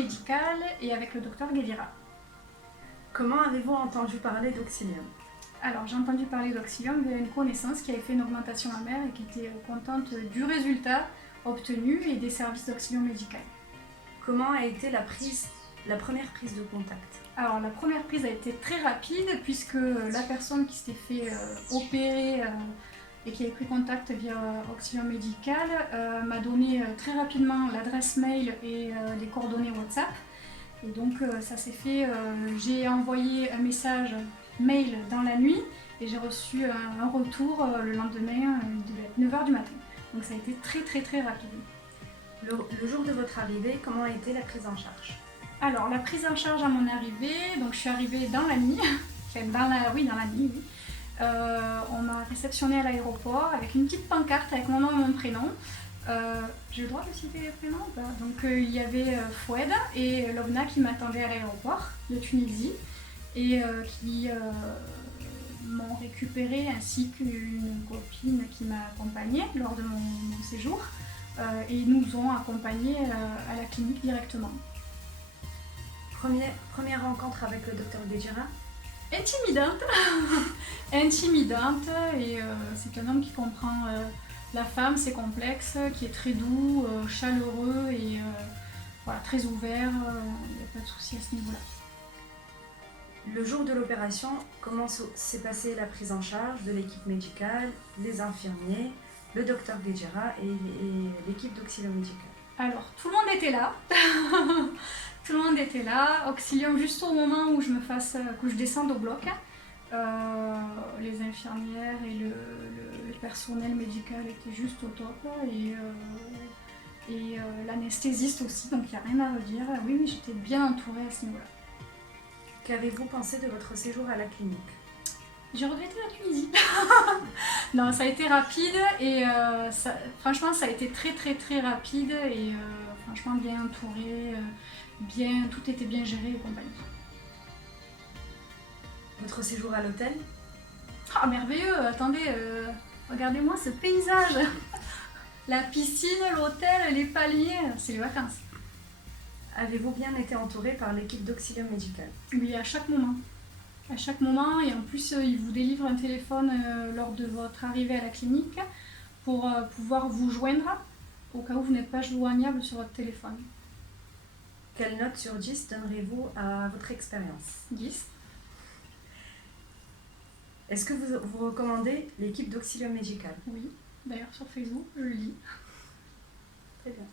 Médical et avec le docteur Guédira. Comment avez-vous entendu parler d'Auxilium? Alors j'ai entendu parler d'Auxilium via une connaissance qui avait fait une augmentation mammaire et qui était contente du résultat obtenu et des services d'Auxilium Médical. Comment a été la première prise de contact? Alors la première prise a été très rapide puisque la personne qui s'était fait opérer et qui avait pris contact via Auxilium Médical m'a donné très rapidement l'adresse mail et les coordonnées WhatsApp. Et donc ça s'est fait, j'ai envoyé un message mail dans la nuit et j'ai reçu un retour le lendemain, il devait être 9 h du matin. Donc ça a été très rapide. Le jour de votre arrivée, comment a été la prise en charge? Alors la prise en charge à mon arrivée, donc je suis arrivée dans la nuit, dans la nuit, oui. On m'a réceptionnée à l'aéroport avec une petite pancarte avec mon nom et mon prénom. J'ai le droit de citer les prénoms ou pas? Donc il y avait Foued et Lobna qui m'attendaient à l'aéroport de Tunisie et qui m'ont récupérée ainsi qu'une copine qui m'a accompagnée lors de mon séjour et ils nous ont accompagnés à la clinique directement. Première rencontre avec le docteur Guédira? Intimidante, intimidante et c'est un homme qui comprend la femme, ses complexes, qui est très doux, chaleureux et voilà, très ouvert, il n'y a pas de souci à ce niveau-là. Le jour de l'opération, comment s'est passée la prise en charge de l'équipe médicale, les infirmiers, le docteur Guédira et l'équipe d'Auxilium Médical? Alors, tout le monde était là. Tout le monde était là. Auxilium juste au moment où je descende au bloc. Les infirmières et le personnel médical étaient juste au top et l'anesthésiste aussi, donc il n'y a rien à redire. Oui, j'étais bien entourée à ce niveau-là. Qu'avez-vous pensé de votre séjour à la clinique? J'ai regretté la Tunisie. Non, ça a été rapide et franchement ça a été très rapide et franchement bien entouré, tout était bien géré et compagnie. Votre séjour à l'hôtel? Ah merveilleux, attendez, regardez-moi ce paysage. La piscine, l'hôtel, les palmiers, c'est les vacances. Avez-vous bien été entouré par l'équipe d'Auxilium Médical? Oui, à chaque moment. À chaque moment, et en plus ils vous délivrent un téléphone lors de votre arrivée à la clinique pour pouvoir vous joindre au cas où vous n'êtes pas joignable sur votre téléphone. Quelle note sur 10 donnerez-vous à votre expérience? 10. Est-ce que vous recommandez l'équipe d'Auxilium Médical? Oui, d'ailleurs sur Facebook, je le lis. Très bien.